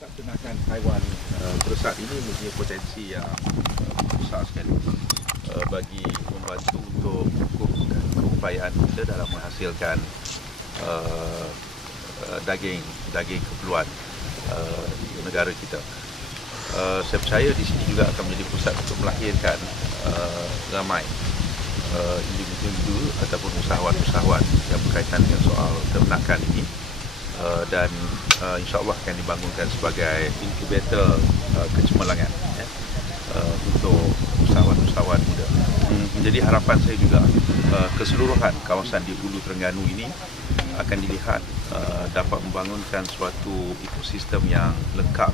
Ternakan haiwan bersat ini mempunyai potensi yang besar sekali bagi membantu untuk keupayaan kita dalam menghasilkan daging keperluan negara kita. Saya percaya di sini juga akan menjadi pusat untuk melahirkan ramai individu ataupun usahawan-usahawan yang berkaitan dengan soal ternakan ini. Dan insya-Allah akan dibangunkan sebagai inkubator kecemerlangan untuk usahawan-usahawan muda. Jadi harapan saya juga keseluruhan kawasan di Hulu Terengganu ini akan dilihat dapat membangunkan suatu ekosistem yang lengkap,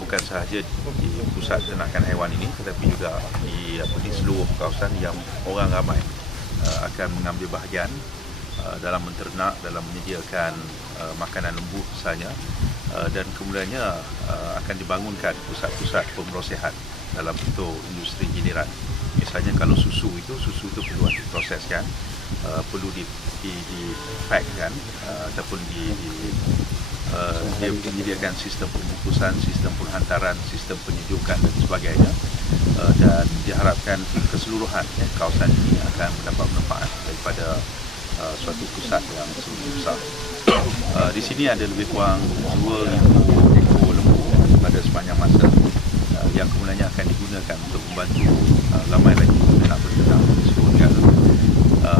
bukan sahaja di pusat ternakan haiwan ini tetapi juga di seluruh kawasan yang orang ramai akan mengambil bahagian dalam menternak, dalam menyediakan makanan lembu misalnya, dan kemudiannya akan dibangunkan pusat-pusat pemrosesan dalam bentuk industri hiliran. Misalnya kalau susu itu perlu diproseskan, perlu dipackkan ataupun dia menyediakan sistem pembungkusan, sistem penghantaran, sistem penyejukan dan sebagainya, dan diharapkan keseluruhan kawasan ini akan mendapat manfaat daripada suatu pusat yang sungguh besar. Di sini ada lebih kurang 2,000 ekor lembu pada sepanjang masa yang kemudiannya akan digunakan untuk membantu ramai lagi nak berternak di seluruh negara.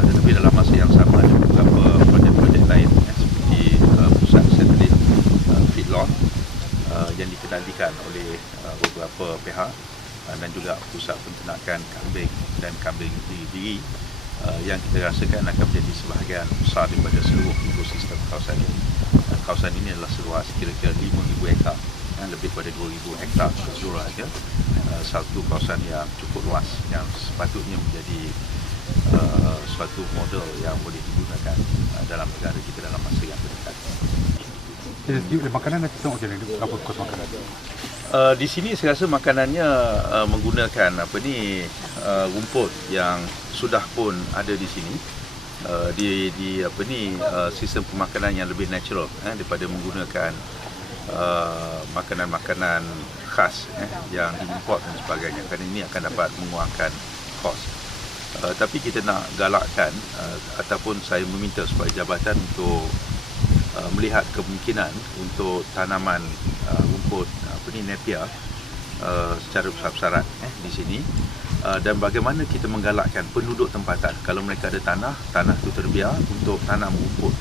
Tetapi dalam masa yang sama ada beberapa projek-projek lain seperti pusat satelit feedlot yang dikendalikan oleh beberapa pihak, dan juga pusat penternakan kambing dan kambing diri yang kita rasakan akan menjadi sebahagian besar daripada seluruh ekosistem kawasan ini. Kawasan ini adalah seluas kira-kira 5,000 hektar, lebih daripada 2,000 hektar keseluruhannya. Satu kawasan yang cukup luas yang sepatutnya menjadi suatu model yang boleh digunakan dalam negara kita dalam masa yang terdekat. Jadi makanan nanti tengok macam mana? Apa kos makanan? Di sini saya rasa makanannya menggunakan rumput yang sudah pun ada di sini, sistem pemakanan yang lebih natural daripada menggunakan makanan-makanan khas yang diimport dan sebagainya, kerana ini akan dapat mengurangkan kos. Tapi kita nak galakkan ataupun saya meminta supaya jabatan untuk melihat kemungkinan untuk tanaman rumput Napier secara besar-besaran di sini, dan bagaimana kita menggalakkan penduduk tempatan kalau mereka ada tanah itu terbiar untuk tanam rumput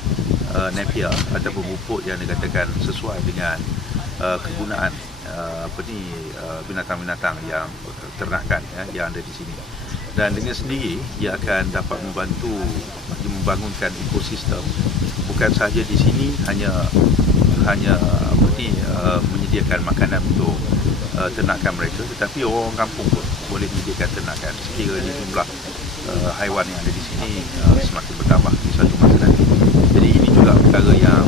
Napier ataupun rumput yang dikatakan sesuai dengan kegunaan binatang-binatang yang ternakan yang ada di sini. Dan dengan sendiri ia akan dapat membantu membangunkan ekosistem, bukan sahaja di sini hanya menyediakan makanan untuk ternakan mereka, tetapi orang kampung pun boleh menyediakan ternakan sekiranya jumlah haiwan yang ada di sini semakin bertambah di suatu masa nanti. Jadi ini juga perkara yang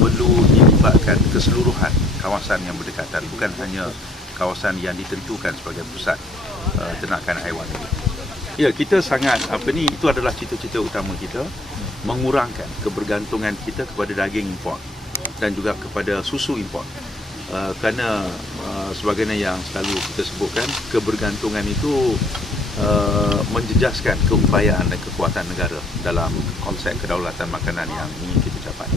perlu dilibatkan keseluruhan kawasan yang berdekatan, bukan hanya kawasan yang ditentukan sebagai pusat ternakan haiwan ini. Ya, kita sangat itu adalah cita-cita utama kita, mengurangkan kebergantungan kita kepada daging import dan juga kepada susu import. Kerana sebagaimana yang selalu kita sebutkan, kebergantungan itu menjejaskan keupayaan dan kekuatan negara dalam konsep kedaulatan makanan yang ingin kita capai.